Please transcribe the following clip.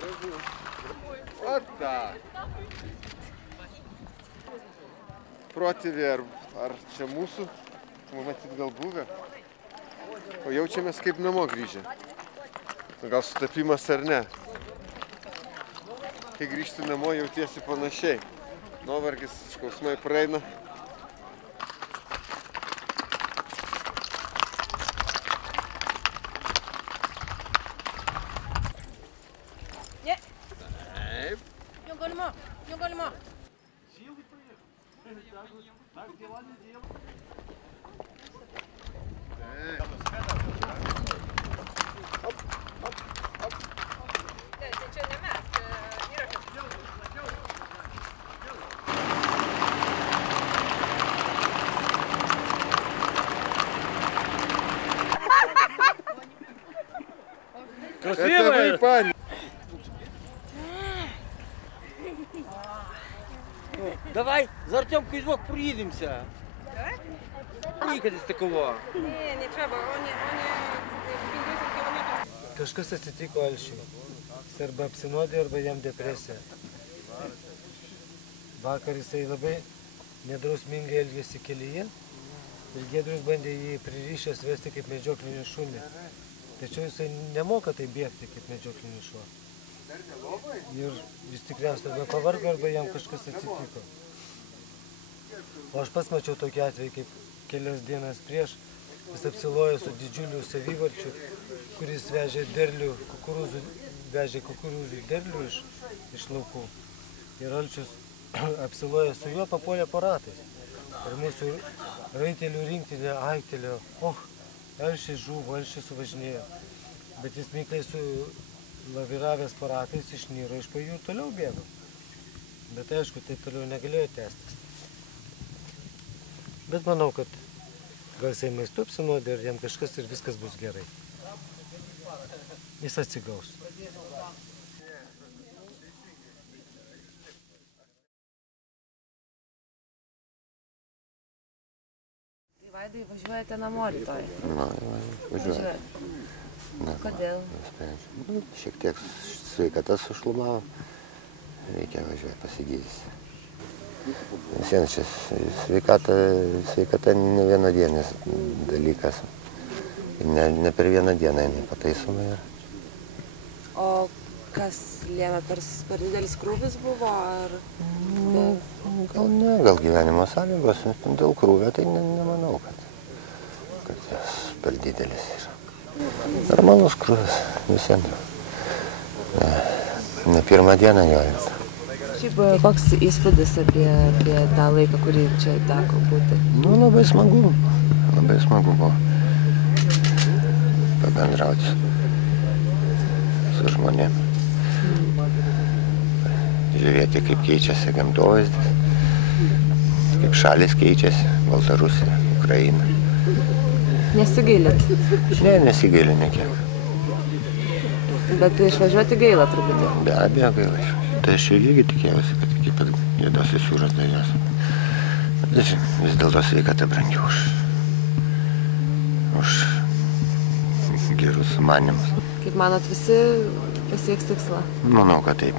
O tak. Protėviai ar čia mūsų, matyt gal buvę. O jaučiamės kaip namo grįžę. Gal sutapimas ar ne. Kai grįžti namo jautiesi panašiai. Nuovargis, skausmai praeina. Красивая! Парень. Давай з Артемкою двох проїдемося. Поїхати з такого. Не треба, вони 50 кілометрів. Kažkas atsitiko Alšiui. Jis arba apsinuodė, arba jam depresija. Vakar jisai labai nedrausmingai elgėsi kelyje ir Giedrius bandė jį pririšęs vesti kaip medžioklinį šunį. Tačiau jisai nemoka tai bėgti kaip medžioklinis šuo. Ir jis tikriausiai arba pavargo, arba jam kažkas atsitiko. O aš pats mačiau tokį atvejį, kaip kelias dienas prieš jis apsilojo su didžiuliu savivarčiu, kuris vežė kukurūzų derlių iš laukų. Ir Alčius apsilojo su juo, papuolė po ratais. Ir mūsų raitelių rinktinė aiktelėjo, Alšis žuvo, Alšis suvažinėjo. Bet jis mikliai sulaviravęs po ratais išnyro iš pajų ir toliau bėgo. Bet aišku, tai toliau negalėjo tęstis. Bet manau, kad gal jisai maistu apsinuodė ir jam kažkas ir viskas bus gerai. Jis atsigaus. Vaidai, važiuojate namo rytoj? Važiuoju. Kodėl? Šiek tiek sveikata sušlumavo. Reikia važiuoti pasigydys. Visiems čia sveikata ne vienadienis dalykas. Ne per vieną dieną jinai pataisoma yra. O kas lėmė, per didelis krūvis buvo? Gal ne, gal gyvenimo sąlygos. Dėl krūvio tai nemanau, kad jos per didelis yra. Normalus krūvis visiems. Ne pirmą dieną jojant. Šiaip koks įspūdis apie tą laiką, kurį čia teko būti? Labai smagu. Labai smagu buvo pabendrauti su žmonėm. Žiūrėti, kaip keičiasi gamtovaizdis, kaip šalis keičiasi, Baltarusija, Ukraina. Nesigailit? Ne, nesigailiu nekiek. Bet išvažiuoti gaila truputį? Be abejo gaila išvažiuoti. Tai aš irgi tikėjausi, kad iki pat Juodosios jūros dainos. Bet vis dėlto sveikata brangiau už gerus sumanymus. Kaip manot, visi pasieks tikslą? Manau, kad taip.